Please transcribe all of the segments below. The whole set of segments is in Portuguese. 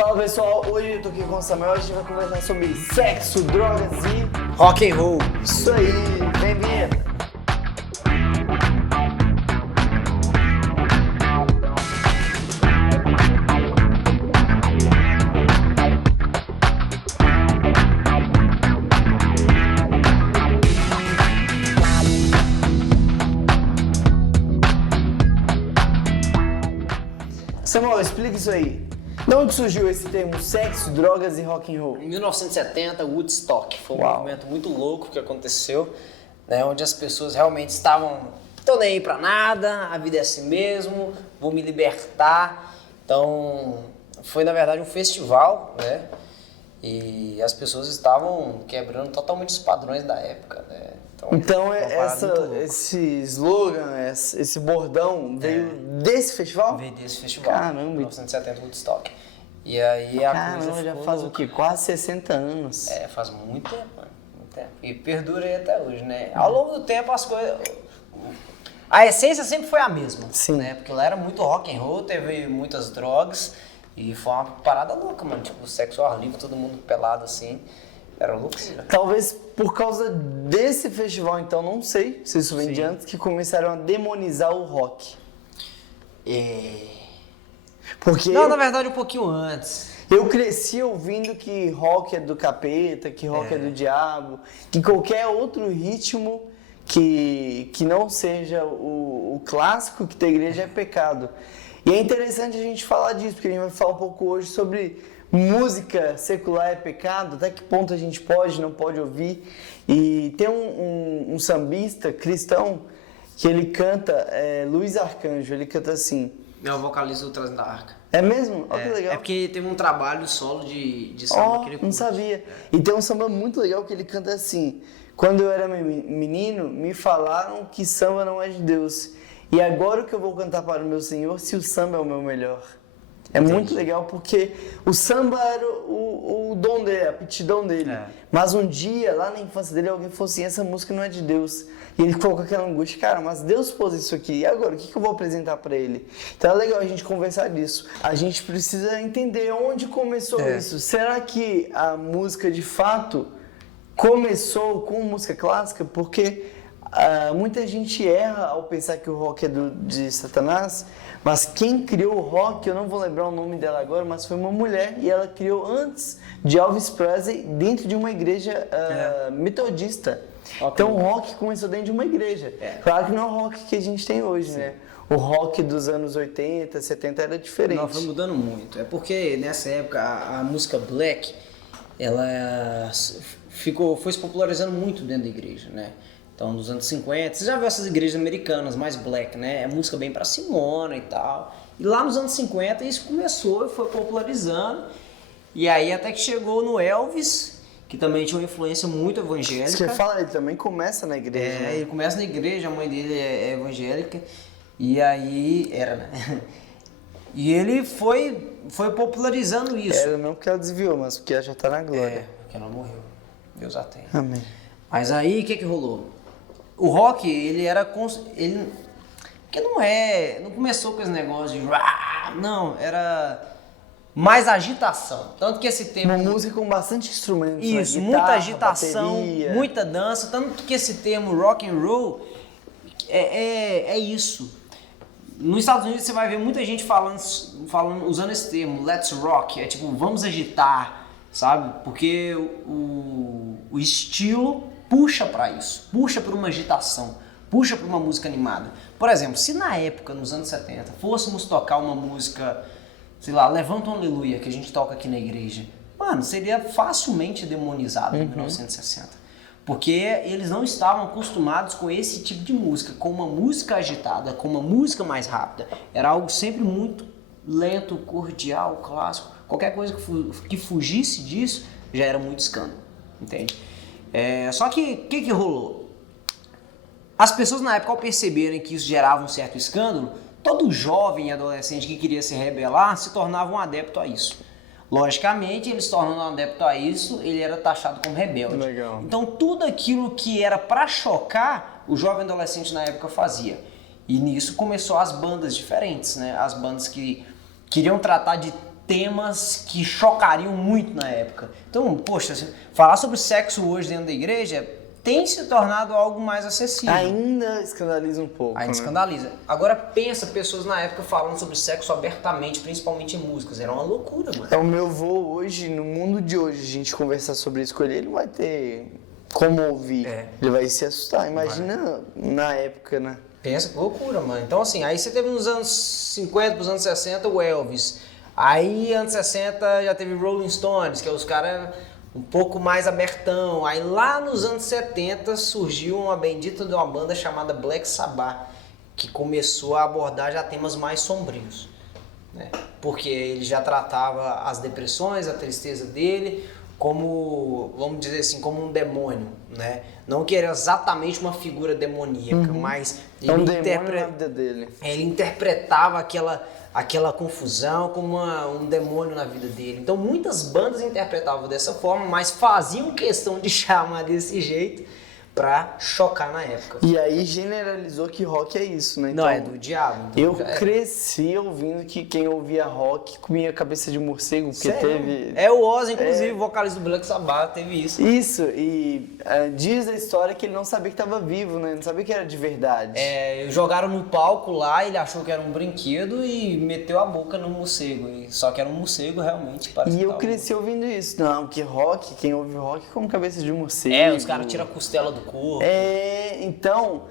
Fala pessoal, hoje eu tô aqui com o Samuel, a gente vai conversar sobre sexo, drogas e rock and roll. Isso aí, bem-vindo! Samuel, explica isso aí. De onde surgiu esse termo sexo, drogas e rock and roll? Em 1970, Woodstock foi um Uau. movimento muito louco que aconteceu, né, onde as pessoas realmente estavam, tô nem aí pra nada, a vida é assim mesmo, vou me libertar. Então, foi na verdade um festival, né? E as pessoas estavam quebrando totalmente os padrões da época, né? Então foi uma parada muito louca. esse slogan, esse bordão veio desse festival? Veio desse festival, Caramba. 1970 Woodstock. E aí a coisa Caramba, já ficou faz o louca. quê? Quase 60 anos. É, faz muito tempo, mano. Muito tempo. E perdura aí até hoje, né? Ao longo do tempo as coisas... A essência sempre foi a mesma. Sim. Né? Porque lá era muito rock and roll, teve muitas drogas. E foi uma parada louca, mano. Tipo, sexo ao ar livre, todo mundo pelado assim. Era loucura. Talvez por causa desse festival, então, não sei se isso vem Sim. de antes, que começaram a demonizar o rock. Porque Não, na verdade um pouquinho antes. eu cresci ouvindo que rock é do capeta, que rock é do diabo, que qualquer outro ritmo que não seja o clássico que da igreja é pecado. E é interessante a gente falar disso, porque a gente vai falar um pouco hoje sobre música secular é pecado, até que ponto a gente pode, não pode ouvir. E tem um sambista cristão que ele canta, Luiz Arcanjo, ele canta assim... É o vocalista do Trazendo da Arca. É mesmo? Olha que legal. É porque teve um trabalho solo de samba que ele Não curte. sabia. E tem um samba muito legal que ele canta assim: quando eu era menino, me falaram que samba não é de Deus. E agora o que eu vou cantar para o meu Senhor se o samba é o meu melhor? É Entendi. muito legal porque o samba era o dom dele, a aptidão dele. É. Mas um dia, lá na infância dele, alguém falou assim: essa música não é de Deus. E ele ficou com aquela angústia: cara, mas Deus pôs isso aqui, e agora? O que eu vou apresentar para ele? Então é legal a gente conversar disso. A gente precisa entender onde começou isso. Será que a música de fato começou com música clássica? Porque muita gente erra ao pensar que o rock é de Satanás, mas quem criou o rock, eu não vou lembrar o nome dela agora, mas foi uma mulher, e ela criou antes de Elvis Presley dentro de uma igreja metodista. Então o rock começou dentro de uma igreja. Claro que não é o rock que a gente tem hoje, né? O rock dos anos 80, 70 era diferente. Não, foi mudando muito. É porque nessa época a música black, ela foi se popularizando muito dentro da igreja, né? Então, nos anos 50, você já viu essas igrejas americanas mais black, né? É música bem pra Simona e tal. E lá nos anos 50 isso começou e foi popularizando. E aí até que chegou no Elvis, que também tinha uma influência muito evangélica. Você fala, ele também começa na igreja, né? Ele começa na igreja, a mãe dele é evangélica. E aí, né? E ele foi popularizando isso. Era não porque ela desviou, mas porque ela já tá na glória. Porque ela morreu. Deus a tem. Amém. Mas aí, o que rolou? O rock, ele era... Porque não começou com esse negócio de... Não, era mais agitação. Tanto que esse termo... Uma música com bastante instrumentos. Isso, né? muita Guitarra, agitação, bateria. muita dança. Tanto que esse termo rock and roll é isso. Nos Estados Unidos você vai ver muita gente usando esse termo, let's rock. É tipo, vamos agitar, sabe? Porque o estilo puxa pra isso, puxa pra uma agitação, puxa pra uma música animada. Por exemplo, se na época, nos anos 70, fôssemos tocar uma música, sei lá, Levanta um Aleluia, que a gente toca aqui na igreja, mano, seria facilmente demonizado em 1960. Porque eles não estavam acostumados com esse tipo de música, com uma música agitada, com uma música mais rápida. Era algo sempre muito lento, cordial, clássico. Qualquer coisa que fugisse disso já era muito escândalo, entende? Só que o que rolou? As pessoas na época, ao perceberem que isso gerava um certo escândalo, todo jovem e adolescente que queria se rebelar se tornava um adepto a isso. Logicamente, ele se tornando um adepto a isso, ele era taxado como rebelde. Legal. Então, tudo aquilo que era para chocar, o jovem adolescente na época fazia. E nisso começou as bandas diferentes, né? As bandas que queriam tratar de temas que chocariam muito na época. Então, poxa, falar sobre sexo hoje dentro da igreja tem se tornado algo mais acessível. Ainda escandaliza um pouco. Ainda né? escandaliza. Agora pensa, pessoas na época falando sobre sexo abertamente, principalmente em músicas. Era uma loucura, mano. É o meu vô hoje, no mundo de hoje, a gente conversar sobre isso com ele não vai ter como ouvir. Ele vai se assustar. Imagina na época, né? Pensa que loucura, mano. Então, assim, aí você teve nos anos 50, nos anos 60, o Elvis. Aí, anos 60, já teve Rolling Stones, que é os caras um pouco mais abertão. Aí, lá nos anos 70, surgiu uma bendita de uma banda chamada Black Sabbath, que começou a abordar já temas mais sombrios, né? Porque ele já tratava as depressões, a tristeza dele, como, vamos dizer assim, como um demônio, né? Não que era exatamente uma figura demoníaca, mas É um demônio na vida dele. ele interpretava aquela confusão como um demônio na vida dele. Então muitas bandas interpretavam dessa forma, mas faziam questão de chamar desse jeito pra chocar na época. E aí generalizou que rock é isso, né? Não, é do diabo. Então Eu já é. cresci ouvindo que quem ouvia rock comia cabeça de morcego, porque Sério? teve... É o Ozzy, inclusive, o vocalista do Black Sabbath, teve isso. Isso, e diz a história que ele não sabia que estava vivo, né? Não sabia que era de verdade. Jogaram no palco lá, ele achou que era um brinquedo e meteu a boca no morcego. Só que era um morcego realmente. Parece E que eu tava- cresci ouvindo isso. Não, que rock, quem ouve rock come cabeça de morcego. Os caras tiram a costela do corpo. Então,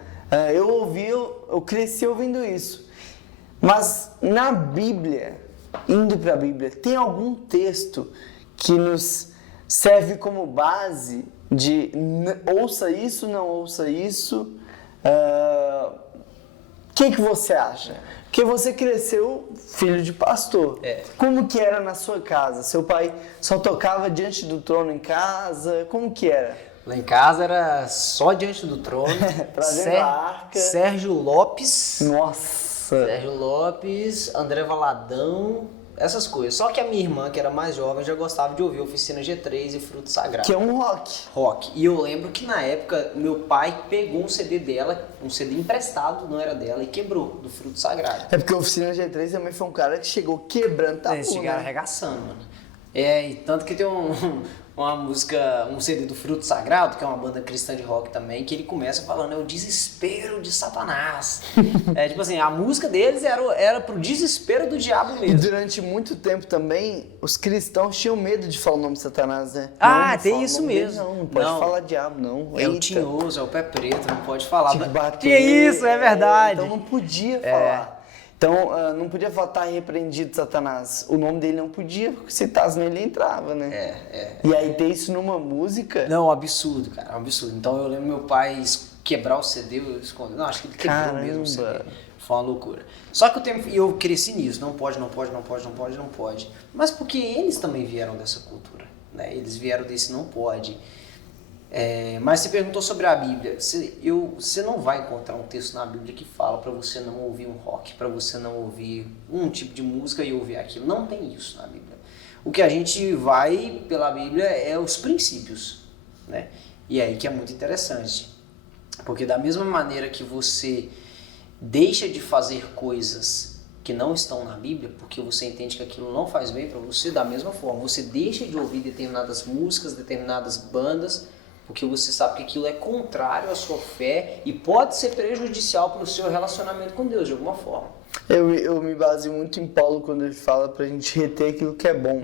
eu cresci ouvindo isso. Mas na Bíblia, indo para a Bíblia, tem algum texto que nos serve como base de ouça isso, não ouça isso? O que você acha? Porque você cresceu filho de pastor. Como que era na sua casa? Seu pai só tocava diante do trono em casa? Como que era? Lá em casa era só diante do trono. Trazendo a arca. Sérgio Lopes. Nossa! Sérgio Lopes, André Valadão, essas coisas. Só que a minha irmã, que era mais jovem, já gostava de ouvir Oficina G3 e Fruto Sagrado. Que é um rock. Rock. E eu lembro que na época meu pai pegou um CD dela, um CD emprestado, não era dela, e quebrou, do Fruto Sagrado. É porque a Oficina G3 também foi um cara que chegou quebrando tabu, Eles chegaram né? arregaçando, mano. E tanto que tem uma música, um CD do Fruto Sagrado, que é uma banda cristã de rock também, que ele começa falando, é o desespero de Satanás. Tipo assim, a música deles era pro desespero do diabo E mesmo. durante muito tempo também, os cristãos tinham medo de falar o nome de Satanás, né? Ah, Não tem fala o isso nome dele, mesmo. Não pode Não. falar diabo, não. É o Eita. tinhoso, é o pé preto, não pode falar. Tinha que bater. Que isso, é verdade. Então não podia falar. Então não podia falar, tá repreendido Satanás. O nome dele não podia, porque se citasse nele, ele entrava, né? E aí ter isso numa música... Não, um absurdo, cara, um absurdo. Então eu lembro meu pai quebrar o CD, eu escondi. Não, acho que ele quebrou mesmo o CD. Caramba. Foi uma loucura. Só que eu cresci nisso, não pode. Mas porque eles também vieram dessa cultura, né? Eles vieram desse não pode. Mas você perguntou sobre a Bíblia. Você não vai encontrar um texto na Bíblia que fala para você não ouvir um rock, para você não ouvir um tipo de música e ouvir aquilo. Não tem isso na Bíblia. O que a gente vai pela Bíblia é os princípios, né? E aí que é muito interessante. Porque da mesma maneira que você deixa de fazer coisas que não estão na Bíblia, porque você entende que aquilo não faz bem para você, da mesma forma, você deixa de ouvir determinadas músicas, determinadas bandas, porque você sabe que aquilo é contrário à sua fé e pode ser prejudicial para o seu relacionamento com Deus, de alguma forma. Eu me baseio muito em Paulo quando ele fala pra gente reter aquilo que é bom.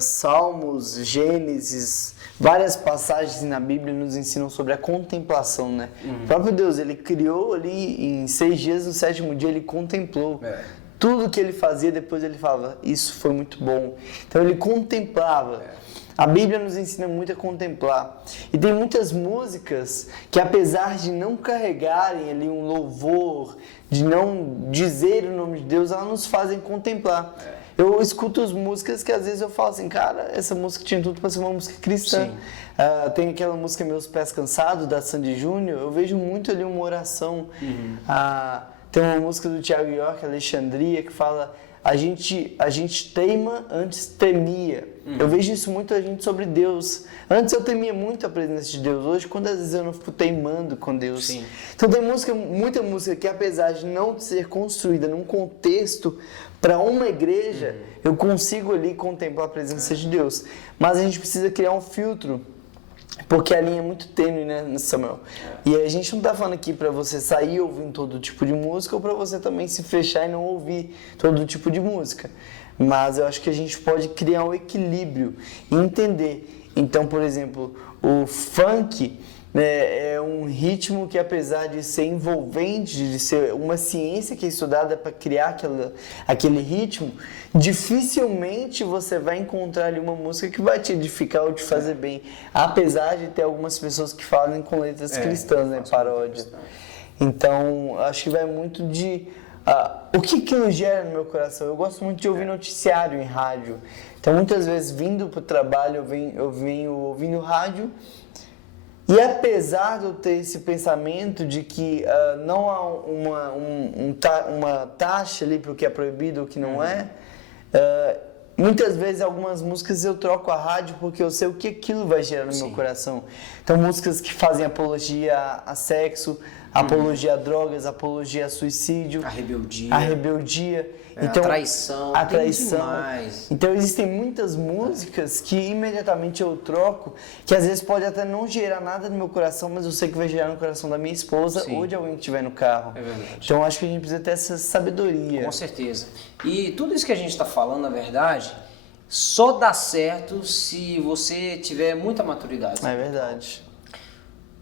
Salmos, Gênesis, várias passagens na Bíblia nos ensinam sobre a contemplação, né? O próprio Deus, ele criou ali em 6 dias, no 7º dia ele contemplou. Tudo que ele fazia, depois ele falava, isso foi muito bom. Então ele contemplava. A Bíblia nos ensina muito a contemplar. E tem muitas músicas que, apesar de não carregarem ali um louvor, de não dizer o nome de Deus, elas nos fazem contemplar. Eu escuto as músicas que às vezes eu falo assim, cara, essa música tinha tudo para ser uma música cristã. Tem aquela música Meus Pés Cansados, da Sandy Júnior, eu vejo muito ali uma oração. Tem uma música do Thiago York, Alexandria, que fala a gente teima, antes temia. Eu vejo isso muito a gente sobre Deus. Antes eu temia muito a presença de Deus. Hoje, quantas vezes eu não fico teimando com Deus? Sim. Então tem muita música que, apesar de não ser construída num contexto para uma igreja, eu consigo ali contemplar a presença de Deus. Mas a gente precisa criar um filtro, porque a linha é muito tênue, né, Samuel? E a gente não tá falando aqui para você sair ouvindo todo tipo de música ou para você também se fechar e não ouvir todo tipo de música. Mas eu acho que a gente pode criar um equilíbrio e entender. Então, por exemplo, o funk, né, é um ritmo que, apesar de ser envolvente, de ser uma ciência que é estudada para criar aquele ritmo, dificilmente você vai encontrar ali uma música que vai te edificar ou te fazer bem, apesar de ter algumas pessoas que fazem com letras cristãs, né, paródia. Então, acho que vai muito de o que nos gera no meu coração. Eu gosto muito de ouvir noticiário em rádio. Então, muitas vezes, vindo para o trabalho, eu venho ouvindo rádio. E apesar de eu ter esse pensamento de que não há uma taxa ali para o que é proibido ou o que não é, muitas vezes algumas músicas eu troco a rádio porque eu sei o que aquilo vai gerar no meu coração. Então, músicas que fazem apologia a sexo, apologia a drogas, apologia a suicídio. A rebeldia. A rebeldia. Então, a traição. A traição. Demais. Então existem muitas músicas que imediatamente eu troco, que às vezes pode até não gerar nada no meu coração, mas eu sei que vai gerar no coração da minha esposa ou de alguém que estiver no carro. É verdade. Então acho que a gente precisa ter essa sabedoria. Com certeza. E tudo isso que a gente está falando, na verdade, só dá certo se você tiver muita maturidade. É verdade.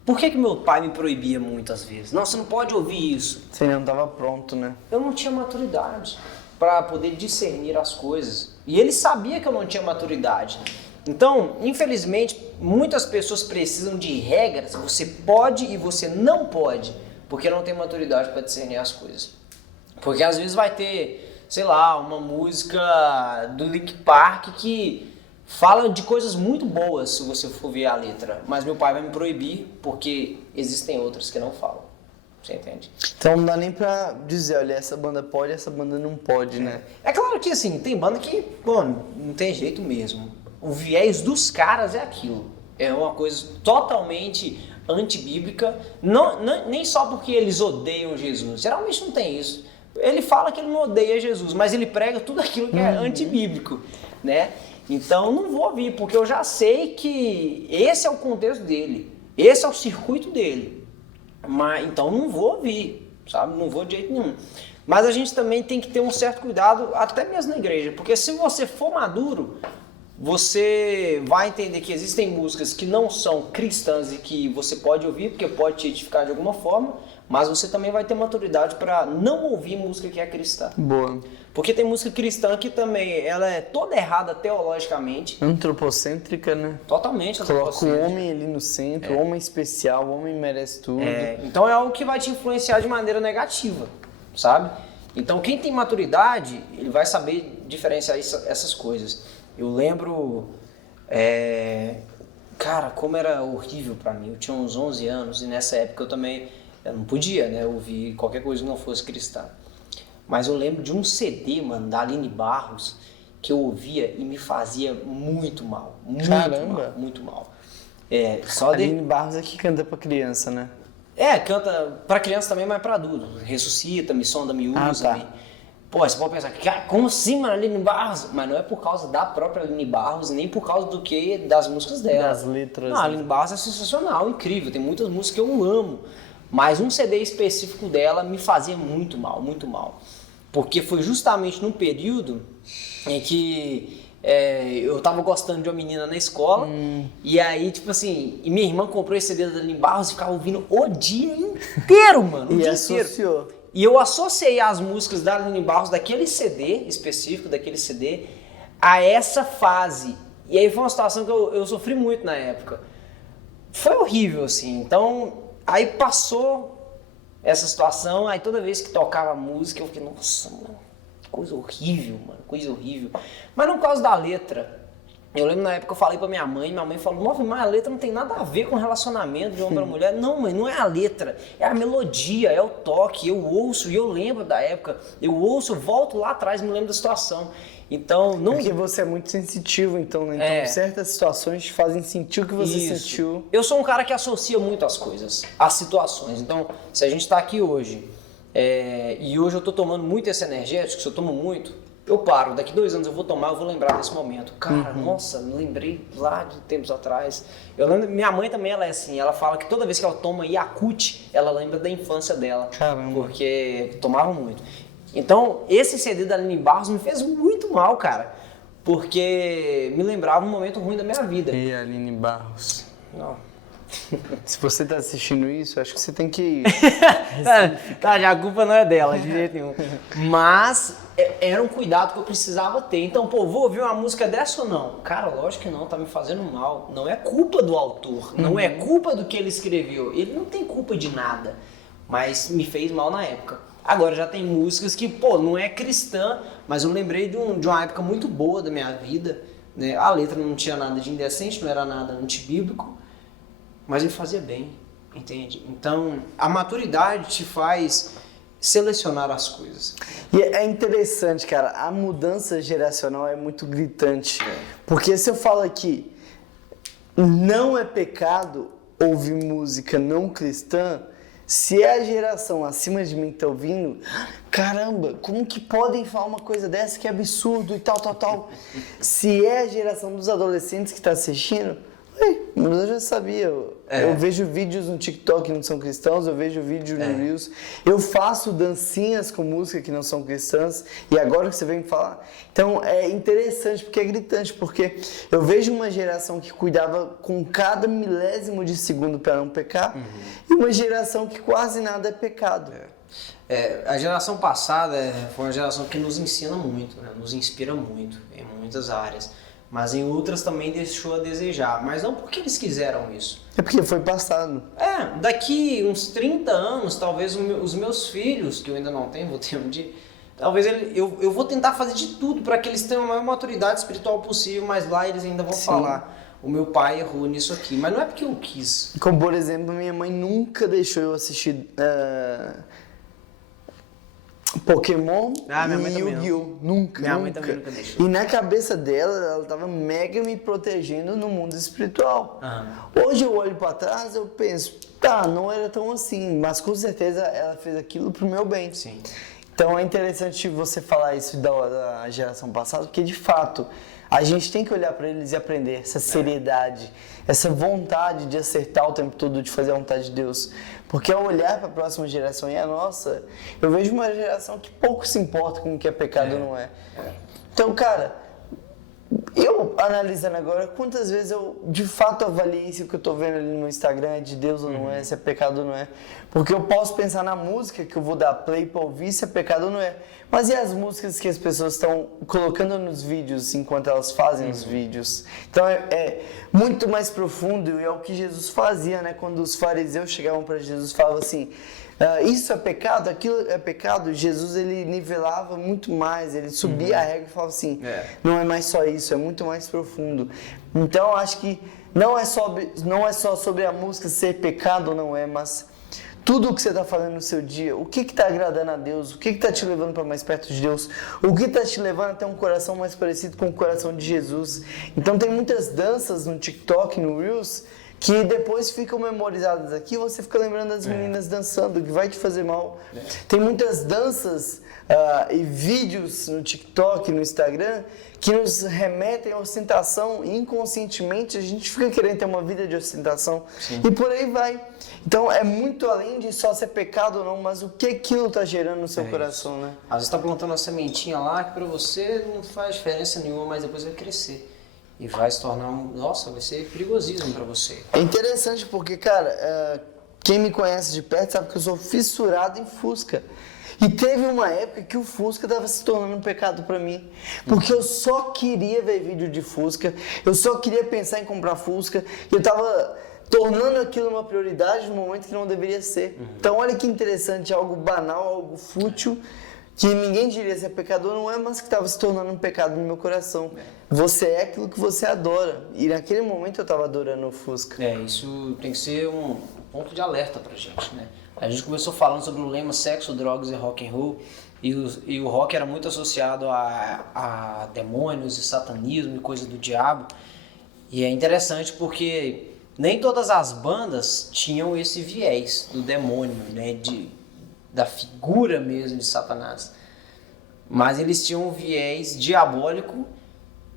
Por que meu pai me proibia muitas vezes? Não, você não pode ouvir isso. Você não estava pronto, né? Eu não tinha maturidade para poder discernir as coisas. E ele sabia que eu não tinha maturidade. Então, infelizmente, muitas pessoas precisam de regras. Você pode e você não pode, porque não tem maturidade para discernir as coisas. Porque às vezes vai ter, sei lá, uma música do Linkin Park que fala de coisas muito boas se você for ver a letra, mas meu pai vai me proibir porque existem outras que não falam. Você entende? Então não dá nem pra dizer, olha, essa banda pode, essa banda não pode, né? É claro que assim, tem banda que, bom, não tem jeito mesmo. O viés dos caras é aquilo. É uma coisa totalmente antibíblica, nem só porque eles odeiam Jesus. Geralmente não tem isso. Ele fala que ele não odeia Jesus, mas ele prega tudo aquilo que é antibíblico, né? Então não vou ouvir, porque eu já sei que esse é o contexto dele, esse é o circuito dele. Mas, então não vou ouvir, sabe? Não vou de jeito nenhum. Mas a gente também tem que ter um certo cuidado, até mesmo na igreja, porque se você for maduro, você vai entender que existem músicas que não são cristãs e que você pode ouvir, porque pode te edificar de alguma forma, mas você também vai ter maturidade para não ouvir música que é cristã. Boa. Porque tem música cristã que também ela é toda errada teologicamente. Antropocêntrica, né? Totalmente Coloca o homem ali no centro, o homem especial, o homem merece tudo. Então é algo que vai te influenciar de maneira negativa, sabe? Então quem tem maturidade, ele vai saber diferenciar essas coisas. Eu lembro, cara, como era horrível pra mim. Eu tinha uns 11 anos e nessa época eu não podia, né, ouvir qualquer coisa que não fosse cristã. Mas eu lembro de um CD, mano, da Aline Barros, que eu ouvia e me fazia muito mal. Caramba! Muito mal. Aline Barros é que canta pra criança, né? Canta pra criança também, mas pra adulto. Ressuscita, me sonda, me usa. tá. Pô, você pode pensar, cara, como assim, mano, Aline Barros? Mas não é por causa da própria Aline Barros, nem por causa das músicas dela. Das letras. Não, a Aline Barros é sensacional, incrível. Tem muitas músicas que eu amo. Mas um CD específico dela me fazia muito mal, muito mal. Porque foi justamente num período em que eu tava gostando de uma menina na escola. E aí, tipo assim, e minha irmã comprou esse CD da Aline Barros e ficava ouvindo o dia inteiro, mano. O dia inteiro. E eu associei as músicas da Aline Barros, daquele CD específico, daquele CD, a essa fase. E aí foi uma situação que eu sofri muito na época. Foi horrível, assim. Então, aí passou essa situação, aí toda vez que tocava música, eu fiquei, nossa, mano, coisa horrível, mano, coisa horrível. Mas não por causa da letra, Eu lembro na época eu falei pra minha mãe falou, nossa, mas a letra não tem nada a ver com relacionamento de homem pra mulher. Não, mãe, não é a letra, é a melodia, é o toque, eu ouço e eu lembro da época. Eu ouço, eu volto lá atrás e me lembro da situação. Então, não... Porque você é muito sensitivo, então, né? Então, certas situações te fazem sentir o que você sentiu. Eu sou um cara que associa muito as coisas, as situações. Então, se a gente tá aqui hoje, e hoje eu tô tomando muito esse energético, se eu tomo muito, eu paro. Daqui 2 anos eu vou tomar, eu vou lembrar desse momento. Cara, nossa, me lembrei lá de tempos atrás. Eu lembro, minha mãe também, ela é assim, ela fala que toda vez que ela toma Yakult, ela lembra da infância dela. Caramba. Porque tomava muito. Então, esse CD da Aline Barros me fez muito mal, cara. Porque me lembrava um momento ruim da minha vida. E Aline Barros. Não. Se você tá assistindo isso, acho que você tem que... Tá, já a culpa não é dela, de jeito nenhum. Mas era um cuidado que eu precisava ter. Então, pô, vou ouvir uma música dessa ou não? Cara, lógico que não, tá me fazendo mal. Não é culpa do autor, não é culpa do que ele escreveu. Ele não tem culpa de nada, mas me fez mal na época. Agora já tem músicas que, pô, não é cristã, mas eu lembrei de uma época muito boa da minha vida, né? A letra não tinha nada de indecente, não era nada antibíblico, mas me fazia bem, entende? Então, a maturidade te faz selecionar as coisas. E é interessante, cara, a mudança geracional é muito gritante. Porque se eu falo aqui, não é pecado ouvir música não cristã, se é a geração acima de mim que tá ouvindo, caramba, como que podem falar uma coisa dessa, que é absurdo e tal. Se é a geração dos adolescentes que tá assistindo, mas eu já sabia. Eu vejo vídeos no TikTok que não são cristãos, eu vejo vídeos no Reels, eu faço dancinhas com música que não são cristãs, e agora que você vem me falar. Então é interessante, porque é gritante, porque eu vejo uma geração que cuidava com cada milésimo de segundo para não pecar, e uma geração que quase nada é pecado. A geração passada foi uma geração que nos ensina muito, né? Nos inspira muito em muitas áreas. Mas em outras também deixou a desejar. Mas não porque eles quiseram isso. É porque foi passado. Daqui uns 30 anos, talvez os meus filhos, que eu ainda não tenho, vou ter um dia, talvez eu vou tentar fazer de tudo para que eles tenham a maior maturidade espiritual possível, mas lá eles ainda vão falar. O meu pai errou nisso aqui. Mas não é porque eu quis. Como, por exemplo, minha mãe nunca deixou eu assistir... Pokémon e Yu-Gi-Oh! Nunca. Minha mãe também nunca deixou. E na cabeça dela, ela tava mega me protegendo no mundo espiritual. Hoje eu olho pra trás, eu penso, não era tão assim, mas com certeza ela fez aquilo pro meu bem. Sim. Então é interessante você falar isso da geração passada, porque de fato a gente tem que olhar para eles e aprender essa seriedade, essa vontade de acertar o tempo todo, de fazer a vontade de Deus. Porque ao olhar para a próxima geração e a nossa, eu vejo uma geração que pouco se importa com o que é pecado ou não é. Então, cara, eu analisando agora, quantas vezes eu de fato avaliei se o que eu estou vendo ali no Instagram é de Deus ou não é, se é pecado ou não é. Porque eu posso pensar na música que eu vou dar play para ouvir, se é pecado ou não é. Mas e as músicas que as pessoas estão colocando nos vídeos enquanto elas fazem os vídeos? Então é muito mais profundo, e é o que Jesus fazia, né? Quando os fariseus chegavam para Jesus e falavam assim, isso é pecado, aquilo é pecado. Jesus, ele nivelava muito mais, ele subia a régua e falava assim, não é mais só isso, é muito mais profundo. Então eu acho que não é só sobre a música ser pecado ou não é, mas tudo o que você está fazendo no seu dia, o que está agradando a Deus, o que está te levando para mais perto de Deus, o que está te levando a ter um coração mais parecido com o coração de Jesus. Então tem muitas danças no TikTok, no Reels, que depois ficam memorizadas aqui e você fica lembrando das meninas dançando, que vai te fazer mal. Tem muitas danças e vídeos no TikTok, no Instagram, que nos remetem à ostentação, e inconscientemente a gente fica querendo ter uma vida de ostentação. E por aí vai. Então é muito além de só ser pecado ou não, mas o que aquilo está gerando no seu coração, né? Às vezes está plantando uma sementinha lá que para você não faz diferença nenhuma, mas depois vai crescer. E vai se tornar vai ser perigosíssimo para você. É interessante porque, cara, quem me conhece de perto sabe que eu sou fissurado em Fusca. E teve uma época que o Fusca estava se tornando um pecado para mim. Porque eu só queria ver vídeo de Fusca, eu só queria pensar em comprar Fusca, e eu estava tornando aquilo uma prioridade no momento que não deveria ser. Então olha que interessante, algo banal, algo fútil, que ninguém diria ser pecador, não é, mas que estava se tornando um pecado no meu coração. Você é aquilo que você adora. E naquele momento eu estava adorando o Fusca. Isso tem que ser um ponto de alerta pra gente, né? A gente começou falando sobre o lema sexo, drogas e rock and roll, e o rock era muito associado a demônios e satanismo e coisa do diabo. E é interessante porque nem todas as bandas tinham esse viés do demônio, né? Da figura mesmo de Satanás. Mas eles tinham um viés diabólico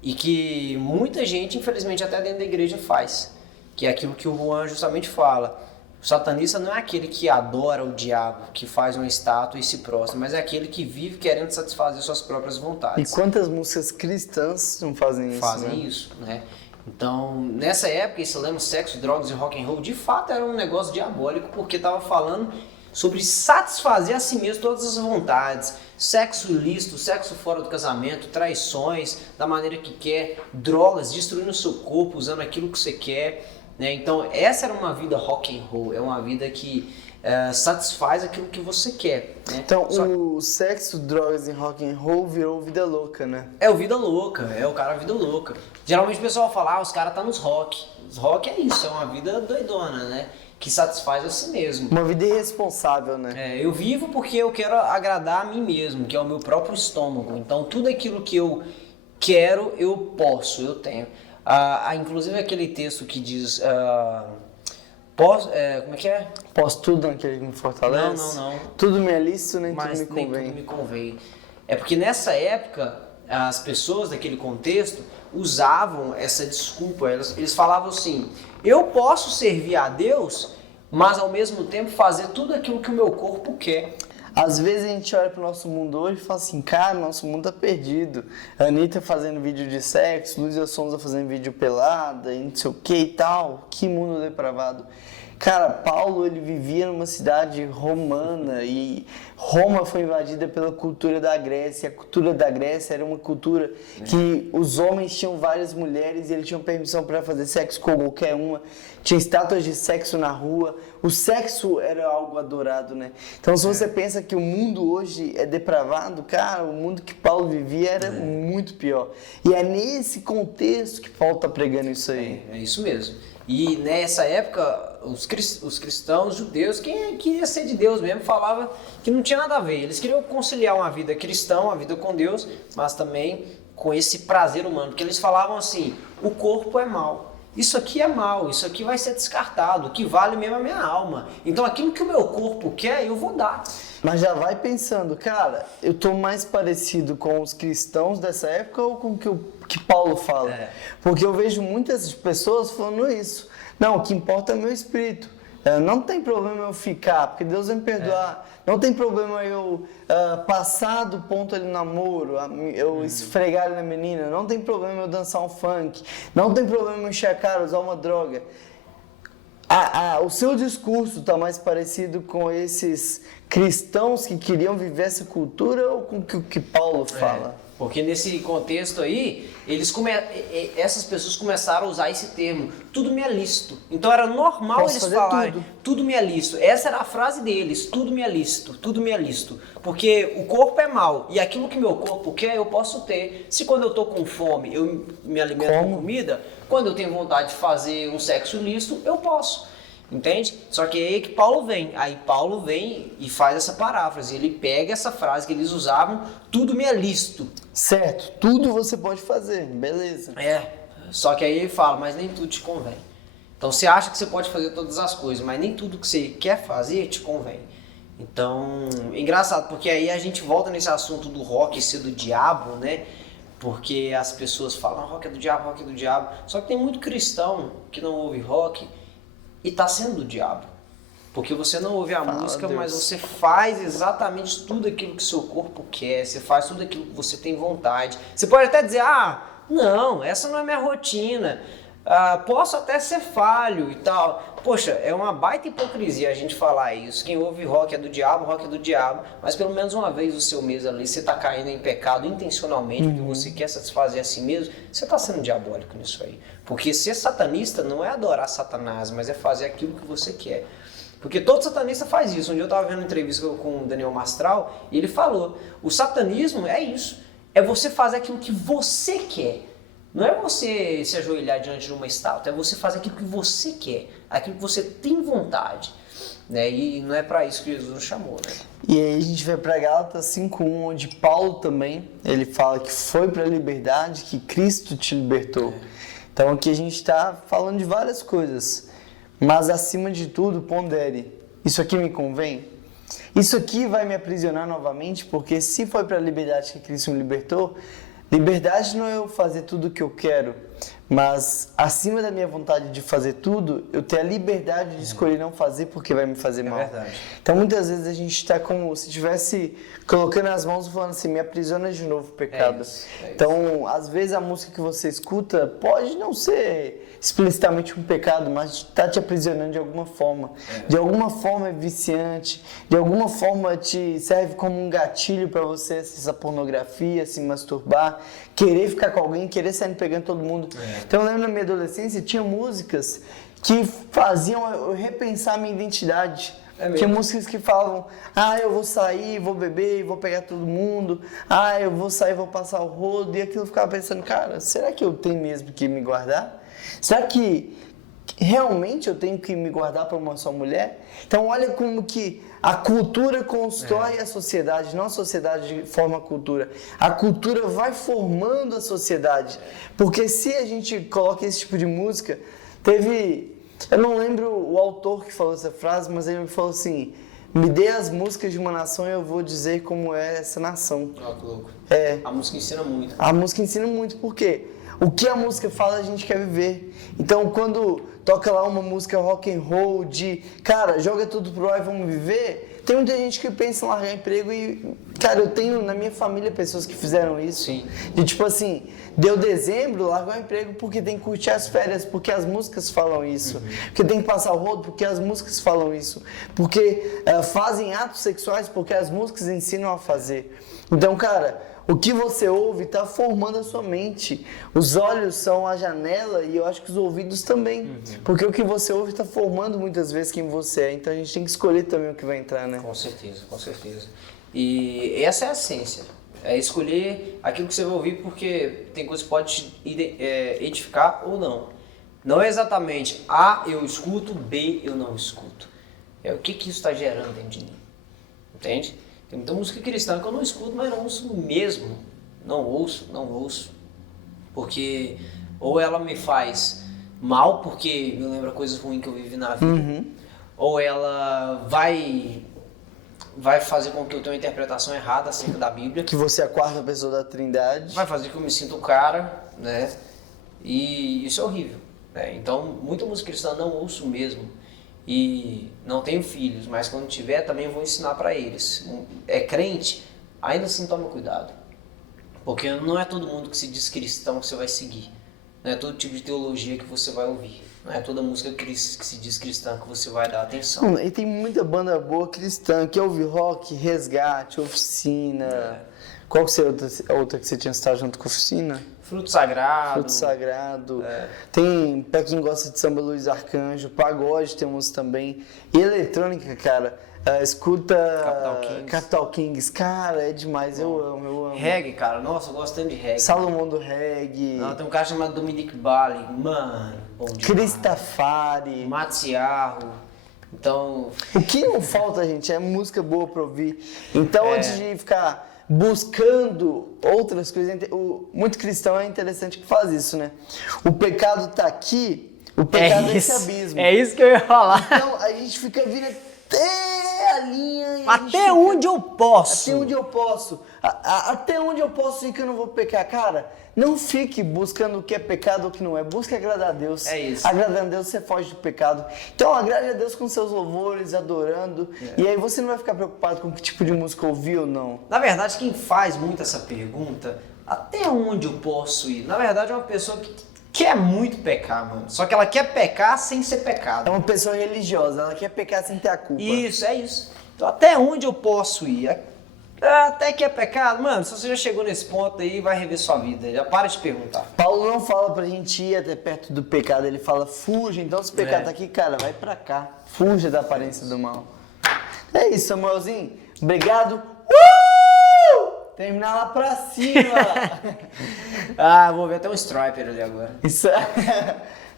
e que muita gente, infelizmente, até dentro da igreja faz. Que é aquilo que o Juan justamente fala. O satanista não é aquele que adora o diabo, que faz uma estátua e se prostra, mas é aquele que vive querendo satisfazer suas próprias vontades. E quantas músicas cristãs não fazem isso? Fazem isso, né? Então, nessa época, esse lema sexo, drogas e rock and roll, de fato era um negócio diabólico, porque estava falando sobre satisfazer a si mesmo todas as vontades, sexo ilícito, sexo fora do casamento, traições, da maneira que quer, drogas, destruindo o seu corpo, usando aquilo que você quer, né? Então essa era uma vida rock and roll, é uma vida que satisfaz aquilo que você quer, né? Então o sexo, drogas e rock and roll virou vida louca, né? É o vida louca, é o cara vida louca. Geralmente o pessoal fala, os caras tá nos rock. Os rock é isso, é uma vida doidona, né? Que satisfaz a si mesmo. Uma vida irresponsável, né? Eu vivo porque eu quero agradar a mim mesmo, que é o meu próprio estômago. Então tudo aquilo que eu quero, eu posso, eu tenho. Inclusive aquele texto que diz... como é que é? Posso tudo naquele que me fortalece? Não. Tudo me é lícito, nem Mas tudo me convém. nem tudo me convém. É porque nessa época, as pessoas daquele contexto usavam essa desculpa. Eles falavam assim, eu posso servir a Deus, mas ao mesmo tempo fazer tudo aquilo que o meu corpo quer. Às vezes a gente olha pro nosso mundo hoje e fala assim, cara, nosso mundo tá perdido. A Anitta fazendo vídeo de sexo, Luísa Sonza fazendo vídeo pelada e não sei o que e tal. Que mundo depravado. Cara, Paulo, ele vivia numa cidade romana e Roma foi invadida pela cultura da Grécia. A cultura da Grécia era uma cultura que os homens tinham várias mulheres e eles tinham permissão para fazer sexo com qualquer uma. Tinha estátuas de sexo na rua. O sexo era algo adorado, né? Então, se você pensa que o mundo hoje é depravado, cara, o mundo que Paulo vivia era muito pior. E é nesse contexto que Paulo está pregando isso aí. É isso mesmo. E nessa época, os cristãos, judeus, quem queria ser de Deus mesmo, falava que não tinha nada a ver. Eles queriam conciliar uma vida cristã, uma vida com Deus, mas também com esse prazer humano. Porque eles falavam assim, o corpo é mau. Isso aqui é mal, isso aqui vai ser descartado, o que vale mesmo é a minha alma. Então aquilo que o meu corpo quer, eu vou dar. Mas já vai pensando, cara, eu tô mais parecido com os cristãos dessa época ou com o que Paulo fala? Porque eu vejo muitas pessoas falando isso. Não, o que importa é o meu espírito. Não tem problema eu ficar, porque Deus vai me perdoar. Não tem problema eu passar do ponto ali no namoro, eu esfregar ali na menina. Não tem problema eu dançar um funk. Não tem problema eu encher a cara, usar uma droga. O seu discurso está mais parecido com esses cristãos que queriam viver essa cultura ou com o que Paulo fala? Porque nesse contexto aí, essas pessoas começaram a usar esse termo, tudo me é lícito. Então era normal eles falarem, tudo me é lícito. Essa era a frase deles, tudo me é lícito, tudo me é lícito. Porque o corpo é mau e aquilo que meu corpo quer eu posso ter. Se quando eu estou com fome eu me alimento com comida, quando eu tenho vontade de fazer um sexo ilícito, eu posso. Entende? Só que é aí que Paulo vem. Aí Paulo vem e faz essa paráfrase. Ele pega essa frase que eles usavam, tudo me é lícito. Certo, tudo você pode fazer, beleza. Só que aí ele fala, mas nem tudo te convém. Então você acha que você pode fazer todas as coisas, mas nem tudo que você quer fazer te convém. Então, engraçado, porque aí a gente volta nesse assunto do rock ser do diabo, né? Porque as pessoas falam, rock é do diabo, rock é do diabo. Só que tem muito cristão que não ouve rock e tá sendo do diabo. Porque você não ouve a música, mas você faz exatamente tudo aquilo que seu corpo quer, você faz tudo aquilo que você tem vontade. Você pode até dizer, não, essa não é minha rotina, posso até ser falho e tal. Poxa, é uma baita hipocrisia a gente falar isso. Quem ouve rock é do diabo, mas pelo menos uma vez no seu mês ali, você tá caindo em pecado intencionalmente, porque você quer satisfazer a si mesmo, você tá sendo diabólico nisso aí. Porque ser satanista não é adorar Satanás, mas é fazer aquilo que você quer. Porque todo satanista faz isso. Um dia eu estava vendo uma entrevista com o Daniel Mastral e ele falou, o satanismo é isso, é você fazer aquilo que você quer. Não é você se ajoelhar diante de uma estátua, é você fazer aquilo que você quer, aquilo que você tem vontade. Né? E não é para isso que Jesus nos chamou, né? E aí a gente vai para Gálatas 5:1, onde Paulo também, ele fala que foi para a liberdade que Cristo te libertou. Então aqui a gente está falando de várias coisas, mas acima de tudo, pondere. Isso aqui me convém? Isso aqui vai me aprisionar novamente? Porque se foi para a liberdade que Cristo me libertou, liberdade não é eu fazer tudo o que eu quero, mas acima da minha vontade de fazer tudo, eu ter a liberdade de escolher não fazer porque vai me fazer mal. Verdade. Então muitas vezes a gente está como se estivesse colocando as mãos e falando assim, me aprisiona de novo o pecado. isso. Então às vezes a música que você escuta pode não ser explicitamente um pecado, mas está te aprisionando de alguma forma. De alguma forma é viciante, de alguma forma te serve como um gatilho para você acessar pornografia, se masturbar, querer ficar com alguém, querer sair pegando todo mundo. Então eu lembro na minha adolescência, tinha músicas que faziam eu repensar a minha identidade. Tinha músicas que falavam, eu vou sair, vou beber, vou pegar todo mundo, eu vou sair, vou passar o rodo, e aquilo eu ficava pensando, cara, será que eu tenho mesmo que me guardar? Será que realmente eu tenho que me guardar para uma só mulher? Então olha como que a cultura constrói a sociedade, não a sociedade forma a cultura. A cultura vai formando a sociedade. Porque se a gente coloca esse tipo de música, eu não lembro o autor que falou essa frase, mas ele me falou assim, me dê as músicas de uma nação e eu vou dizer como é essa nação. Que louco. A música ensina muito. A música ensina muito, por quê? O que a música fala a gente quer viver. Então quando toca lá uma música rock and roll de, cara, joga tudo pro ar e vamos viver, tem muita gente que pensa em largar emprego e, cara, eu tenho na minha família pessoas que fizeram isso. Sim. De tipo assim, deu dezembro, largou o emprego porque tem que curtir as férias, porque as músicas falam isso. Porque tem que passar o rodo, porque as músicas falam isso. Porque fazem atos sexuais, porque as músicas ensinam a fazer. Então, cara, o que você ouve está formando a sua mente. Os olhos são a janela e eu acho que os ouvidos também. Porque o que você ouve está formando muitas vezes quem você é. Então a gente tem que escolher também o que vai entrar, né? Com certeza, com certeza. E essa é a essência. É escolher aquilo que você vai ouvir porque tem coisas que pode te edificar ou não. Não é exatamente A, eu escuto, B, eu não escuto. É o que isso está gerando dentro de mim. Entende? Tem muita música cristã que eu não escuto, mas não ouço mesmo. Não ouço. Porque ou ela me faz mal, porque me lembra coisas ruins que eu vivi na vida, ou ela vai fazer com que eu tenha uma interpretação errada acerca da Bíblia. Que você é a quarta pessoa da Trindade. Vai fazer que eu me sinta o cara, né? E isso é horrível. Né? Então, muita música cristã não ouço mesmo. E não tenho filhos, mas quando tiver também vou ensinar para eles. É crente, ainda assim tome cuidado. Porque não é todo mundo que se diz cristão que você vai seguir. Não é todo tipo de teologia que você vai ouvir. Não é toda música que se diz cristã que você vai dar atenção. E tem muita banda boa cristã que ouve rock, Resgate, Oficina. Qual que seria outra que você tinha citado junto com Oficina? Fruto Sagrado. Fruto Sagrado. Tem, pra quem gosta de samba, Luiz Arcanjo, pagode temos também. E eletrônica, cara, escuta Capital Kings. Cara, é demais, eu amo. Reggae, cara, nossa, eu gosto tanto de reggae. Salomão do Reggae. Não, tem um cara chamado Dominic Bali, mano, bom demais. Cristafari. Matsiarro. Então... O que não falta, gente, é música boa pra ouvir. Então, antes de ficar buscando outras coisas, muito cristão é interessante que faz isso, né? O pecado tá aqui, o pecado é esse abismo. É isso que eu ia falar. Então, a gente fica vindo até a linha... Até onde eu posso. Até onde eu posso. Até onde eu posso ir que eu não vou pecar. Cara, não fique buscando o que é pecado ou o que não é. Busque agradar a Deus. É isso. Agradando a Deus, você foge do pecado. Então, agrade a Deus com seus louvores, adorando. E aí você não vai ficar preocupado com que tipo de música ouvir ou não. Na verdade, quem faz muito essa pergunta, até onde eu posso ir? Na verdade, é uma pessoa que quer muito pecar, mano. Só que ela quer pecar sem ser pecado. É uma pessoa religiosa, ela quer pecar sem ter a culpa. Isso, é isso. Então, até onde eu posso ir? Até que é pecado? Mano, se você já chegou nesse ponto aí, vai rever sua vida. Já para de perguntar. Paulo não fala pra gente ir até perto do pecado, ele fala fuja. Então se o pecado tá aqui, cara, vai pra cá. Fuja da aparência do mal. É isso, Samuelzinho. Obrigado. Terminar lá pra cima. Vou ver até um striper ali agora. Isso.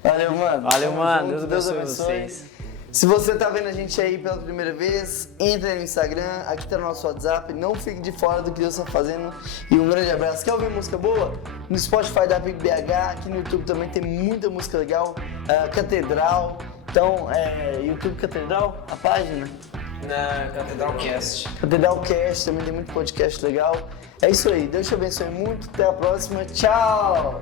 Valeu, mano. Valeu, mano. Junto. Deus abençoe vocês. Se você tá vendo a gente aí pela primeira vez, entre aí no Instagram, aqui tá o nosso WhatsApp, não fique de fora do que Deus tá fazendo. E um grande abraço. Quer ouvir música boa? No Spotify da Big BH, aqui no YouTube também tem muita música legal. Catedral. Então, YouTube Catedral, a página. Na Catedral Cast. Catedral Cast, também tem muito podcast legal. É isso aí, Deus te abençoe muito, até a próxima, tchau!